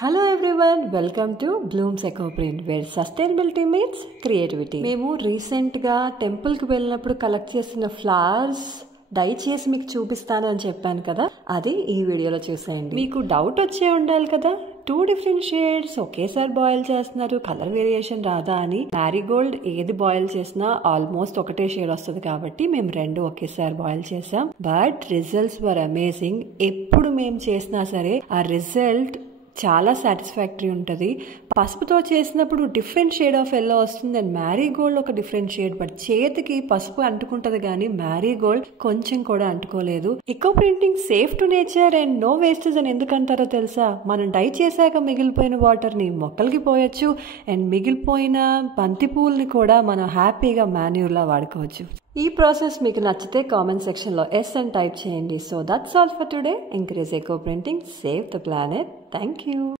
Hello everyone, welcome to blooms eco print where sustainability meets creativity. మేము రీసెంట్గా టెంపుల్కి వెళ్ళినప్పుడు కలెక్ట్ చేసిన ఫ్లవర్స్ డై చేసి మీకు చూపిస్తాను అని చెప్పాను కదా, అది ఈ వీడియోలో చూసేయండి. మీకు డౌట్ వచ్చే ఉండాలి కదా, 2 డిఫరెంట్ షేడ్స్ ఒకేసారి బాయిల్ చేస్తున్నారు, కలర్ వేరియేషన్ రాదా అని. మ్యారీగోల్డ్ ఏది బాయిల్ చేసినా ఆల్మోస్ట్ ఒకటే షేడ్ వస్తుంది కాబట్టి మేము 2 ఒకేసారి బాయిల్ చేసాం. But results were amazing. ఎప్పుడు మేము చేసినా సరే ఆ రిజల్ట్ చాలా సాటిస్ఫాక్టరీ ఉంటుంది. పసుపుతో చేసినప్పుడు డిఫరెంట్ షేడ్ ఆఫ్ ఎల్లో వస్తుంది అండ్ మ్యారీగోల్డ్ ఒక డిఫరెంట్ షేడ్. బట్ చేతికి పసుపు అంటుకుంటది కానీ మ్యారీగోల్డ్ కొంచెం కూడా అంటుకోలేదు. Eco printing safe to nature and no wastage అని ఎందుకంటారో తెలుసా? మనం డై చేశాక మిగిలిపోయిన వాటర్ని మొక్కలకి పోయొచ్చు అండ్ మిగిలిపోయిన బంతి పూల్ని కూడా మనం హ్యాపీగా మాన్యూర్లా వాడుకోవచ్చు. ఈ ప్రాసెస్ మీకు నచ్చితే కామెంట్ సెక్షన్లో ఎస్ అని టైప్ చేయండి. So that's all for today. Encourage eco printing, save the planet. Thank you.